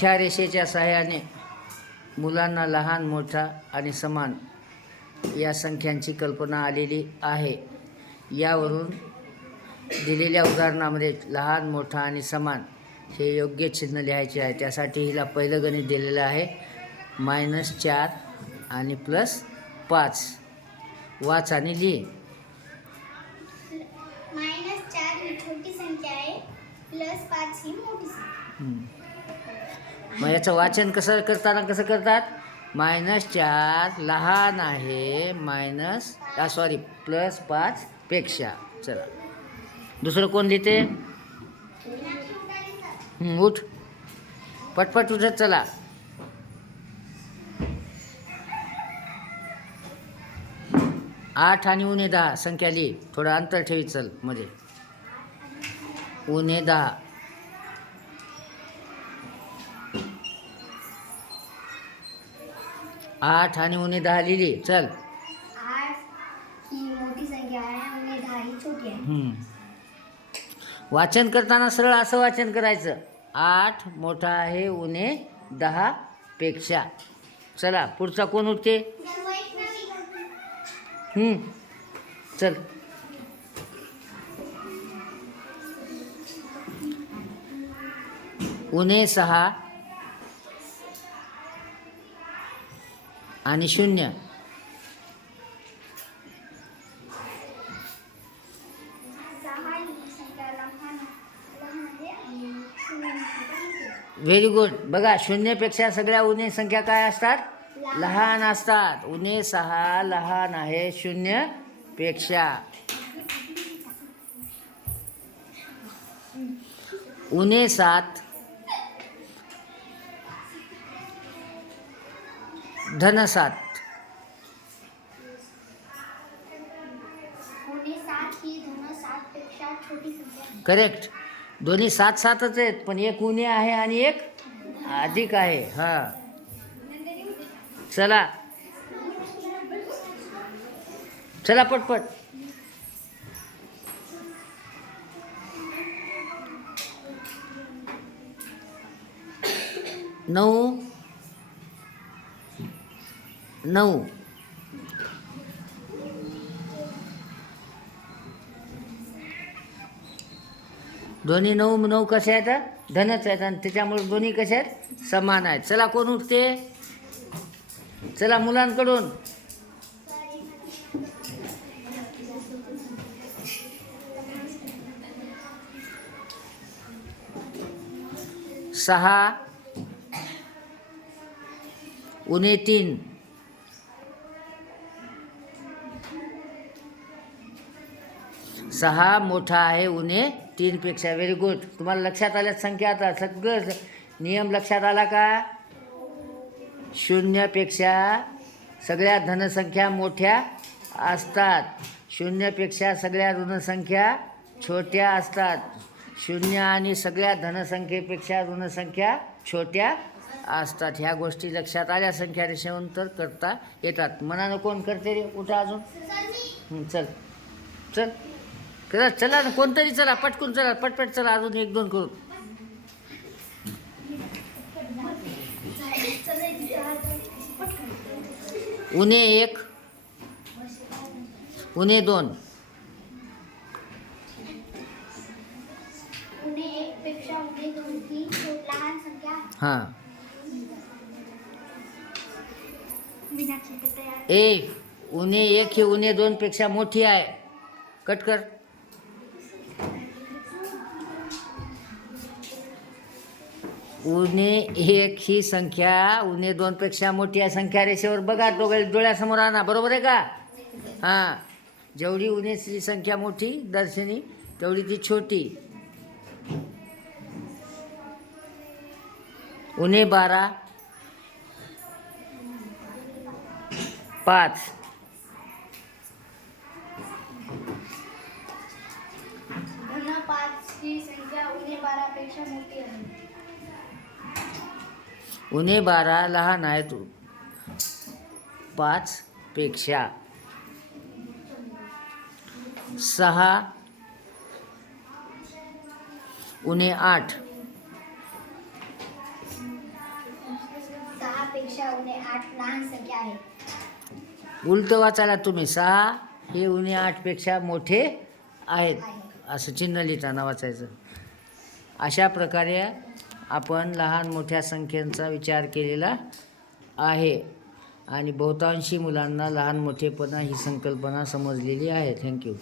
संख्या रेषेच्या सहाय्याने मुलांना लहान मोठा आणि समान या संख्यांची कल्पना आलेली आहे. यावरून दिलेल्या उदाहरणामध्ये लहान मोठा आणि समान हे योग्य चिन्ह लिहायचे आहे. त्यासाठी हिला पहिलं गणित दिलेलं आहे. मायनस चार आणि प्लस पाच. वाच आणि लिहि. मायनस चार ही छोटी संख्या आहे. प्लस पाच ही मोठी संख्या. मग याचं वाचन कसं करताना कसं करतात? मायनस चार लहान आहे मायनस सॉरी प्लस पाच पेक्षा. चला. दुसरं कोण लिहिते? उठ. पटपट उठत चला. आठ आणि उणे दहा संख्या लिही. थोडं अंतर ठेवी चलमध्ये. उणे दहा. आठ आणि उणे दहा लिहिली. चल. आठ ही मोठी संख्या आहे आणि दहा ही छोटी आहे. हम्म. वाचन करताना सरळ असं वाचन करायचं. आठ मोठा आहे उणे दहा पेक्षा. चला पुढचा कोण उठते? हम्म. चल. उणे सहा आणि शून्य. व्हेरी गुड बघा शून्यपेक्षा सगळ्या उणे संख्या काय असतात? लहान असतात. उणे सहा लहान आहे शून्यपेक्षा उणे सात धन सात उणे सात धन सात पेक्षा छोटी संख्या. आहे. करेक्ट. दोन्ही सात सातच आहेत पण एक उणे आहे आणि एक अधिक आहे. हां. चला. चला पटपट. नऊ नऊ. दोन्ही नऊ नऊ कसे आहेत? धनच आहेत आणि त्याच्यामुळे दोन्ही कसे आहेत? समान आहेत. चला कोण उठते? चला मुलांकडून. सहा. उणे तीन. सहा मोठा आहे उणे तीनपेक्षा व्हेरी गुड तुम्हाला लक्षात आल्यात संख्या आता? सगळं नियम लक्षात आला का? शून्यपेक्षा सगळ्या धनसंख्या मोठ्या असतात. शून्यपेक्षा सगळ्या ऋणसंख्या छोट्या असतात. शून्य आणि सगळ्या धनसंख्येपेक्षा ऋणसंख्या छोट्या असतात. ह्या गोष्टी लक्षात आल्या संख्या रेषेवरून तर करता येतात. मनानं कोण करते रे? कुठं अजून. चल. चल. करा चला ना कोणतरी चला पटकून चला पटपट चला अजून एक दोन करू उणे एक उणे दोन. पेक्षा दोन ही. ए उणे एक ही उणे दोनपेक्षा मोठी आहे. कट कर. उणे एक ही संख्या उणे दोनपेक्षा मोठी आहे संख्या रेषेवर बघा डोळे डोळ्यासमोर आणा. बरोबर आहे का? हां. जेवढी उणेची संख्या मोठी दर्शनी तेवढी ती छोटी. उणे बारा. पाच. धन पाच ही संख्या उणे बारापेक्षा मोठी आहे. उणे बारा लहान आहेत पाच पेक्षा. सहा. उणे आठ. पेक्षा उणे आठ लहान संख्या आहे. उलट वाचायला तुम्ही सहा हे उणे आठपेक्षा मोठे आहेत. असं चिन्ह लिहिताना वाचायचं. अशा प्रकारे आपण लहान मोठ्या संख्येचा विचार केलेला आहे. आणि बहुतांशी मुलांना लहान मोठेपणा ही संकल्पना समजलेली आहे. थँक्यू